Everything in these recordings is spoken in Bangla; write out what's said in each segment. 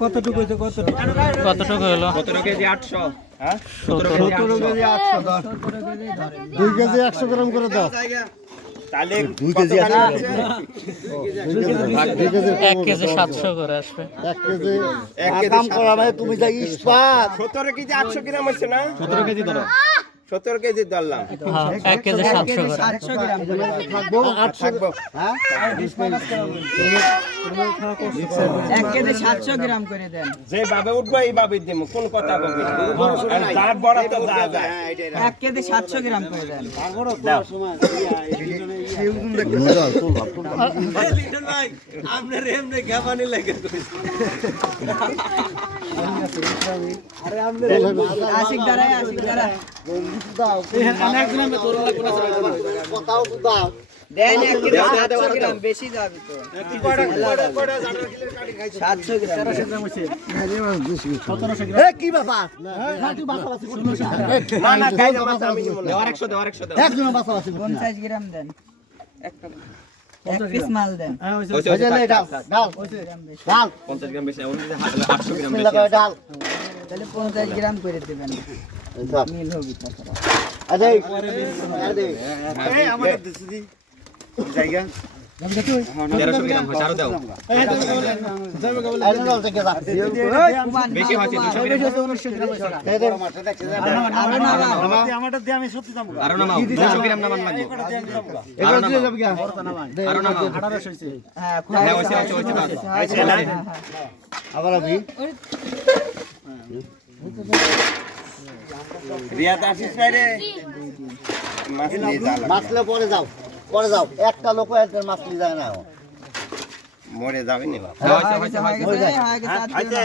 কতটুকু হলো? 17 কেজি 800। হ্যাঁ 17 কেজি 800 10 2 কেজি 100 গ্রাম করে দাও। তাহলে 2 কেজি 1 কেজি 700 করে আসবে। 1 কেজি কাম করা ভাই তুমি যা ইস্পাত 17 কেজি 800 গ্রাম হচ্ছে না? 17 কেজি ধরো। 17 কেজি ধরলাম। হ্যাঁ 1 কেজি 700 করে। থাকবো 8 থাকবো হ্যাঁ 1 কেজি 700 গ্রাম করে দেন। যে ভাবে উঠবে এই ভাবে দেব, কোন কথা বলবি? তার বড় তো যা যায়। 1 কেজি 700 গ্রাম করে দেন। আশিক দাঁড়ায় দেন 1 কেজি 700 গ্রাম বেশি যাবে তো। 700 গ্রাম কি বাবা না না খাই দাও মাছ আমি নিব না। 100 দাও 100 দাও। একজন বাসা আছে 50 গ্রাম দেন। এক পিস মাল দেন। ডাল ডাল 50 গ্রাম বেশি, ওর 800 গ্রাম বেশি। ডাল তাহলে 50 গ্রাম করে দিবেন। মিল হবে তাছাড়া। আরে এই আমাদের দিছি জায়গা 1300 গ্রাম হয়, আরো দাও। বেশি হয়েছে 200 গ্রাম। আমারটা দিয়ে আমি সত্যি দাম আরো নামাও 200 গ্রাম নামান লাগবে। এটা দিয়ে যাবে কি আরো নামাও। 18 হইছে হ্যাঁ হয়েছে হয়েছে না। আবার আমি রিয়াদ আসিস না রে। মাছ নিয়ে যা। মাছলে পরে যাও একটা লোক এর মাছ নিয়ে যায় না মরে যাবে নি বাবা। হয়েছে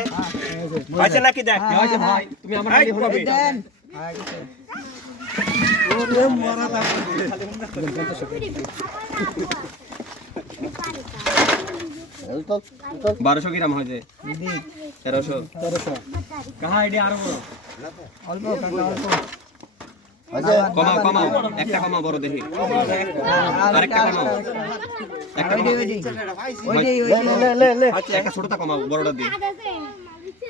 হয়েছে নাকি দেখ। হয়েছে ভাই, তুমি আমার খালি হবে। দেন। ওরে মরা লাগবে 1200 গ্রাম হয় যে 1300 কাহা আইডিয়া আরো বড়। অল্প কাকা অল্প। কমাও কমাও, একটা কমাও বড় দেখি। আরেকটা কমাও, একটা কমাও। আচ্ছা একটা ছোটটা কমাও, বড়টা দিই।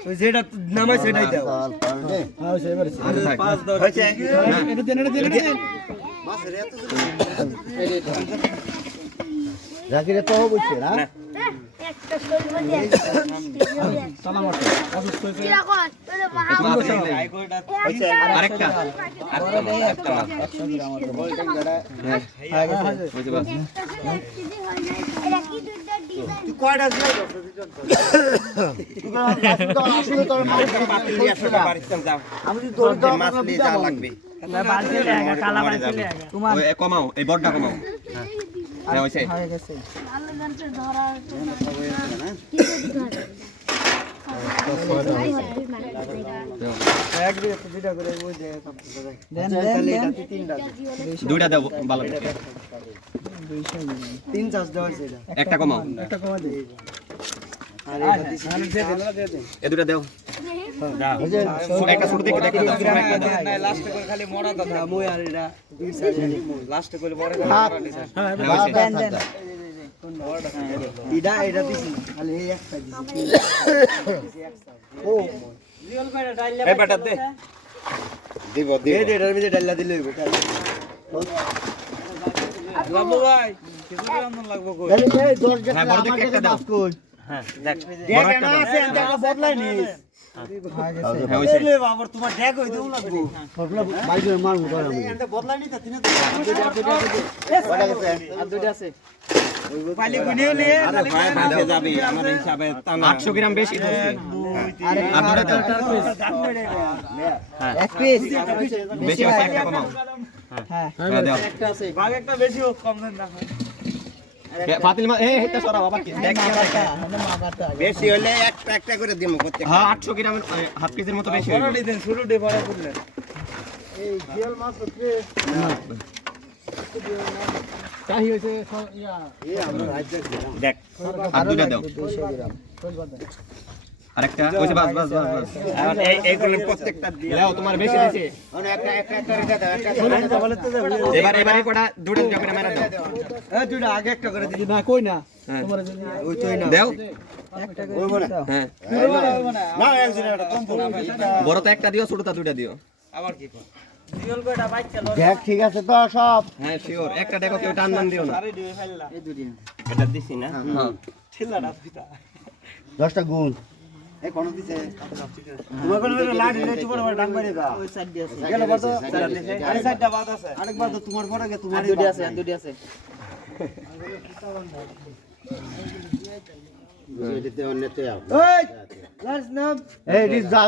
ওই যেটা নামাই সেটাই দাও হয়েছে এটা দেন মাছের এত জাকিরে তো বলছে না একটা সরবো দে সালাম আছে অসুস্থ হয়েছে আরেকটা তুই কয়টা দিলাই আমি তোর মাছ নিয়ে যা লাগবে। কমাও, এই বড়টা কমাও। হ্যাঁ হয়েছে। দুইটা দাও ভালো করে। একটা কমাও, এ দুটা দাও। একটা ছোট দেখে দেখে দাও, একটা দাও। লাস্ট করে খালি মরা দাদা মই আর এটা দুই সাইড লাস্ট করে মরে দেন দেন এটা দিছি খালি এই একটা দিছি ও এই বাটা দে। দিব দিব। এই এটার মধ্যে ডাল্লা দিলে হইব বাবু ভাই কিছু রান্না লাগবে কই এই দরজা হ্যাঁ বড় দেখে একটা দাও। হ্যাঁ দেখ বড় একটা দাও। আছে এটা বদলাই নিস হ্যাঁ হয়েছে। আবার তোমার ট্যাগ হই দেউ লাগবো বদলা বাইরে মারবো ধর আমি এটা বদলাই নিতা তিনে তো ওটা গেছে আর দুইটা আছে পালি গুনিও নিয়ে আরে ভাই ভাগে যাবে আমার হিসাবে 800 গ্রাম বেশি ধরছি। আর দুটা দাও। হ্যাঁ এক পিস বেশি আছে, একটা কমাও। হ্যাঁ হ্যাঁ দাও। একটা আছে ভাগ একটা বেশি হোক কম দেন না ফাতিল মা এই এটা সরা বাবা কি দেখ বেশি হলে একটা একটা করে দিমু করতে হ্যাঁ 800 গ্রাম হাফ কেজির মতো বেশি হবে। বড় দেন শুরু দে বড় করলেন এই জিয়াল মাছ হচ্ছে চাই হইছে ইয়া এই আমরা রাজ্য দেখ আর দুটা দাও। আরেকটা ওই যে বাস বাস বাস বাস এখন এই করলে প্রত্যেকটা দিয়ে নাও তোমার বেশি দিছি একটা রেখে দাও একটা এবার এবারে কোটা দুটো দুটো করে মারা দাও এই দুইটা আগে একটা করে দিই না কই না তোমার ওই তোই না দাও ওই বলে হ্যাঁ না একজনের একটা কম বড়টা একটা দিও ছোটটা দুইটা দিও আবার কি কর দেখ ঠিক আছে তো সব হ্যাঁ শিওর একটা দেখো কেউ টান টান দিও না এই দুটি এটা দিছি না হ্যাঁ 10টা গুণ এই কোন দিছে তোমার কোন লাড়ি নাই তোমার বড় ডাং মারি দাও ওই সাইড দিয়ে আছে গেল বড় আরে সাইডটা বাদ আছে আরেকবার তো তোমার পরে গে তোমারই দুটি আছে এই লাস্ট নাম এই যা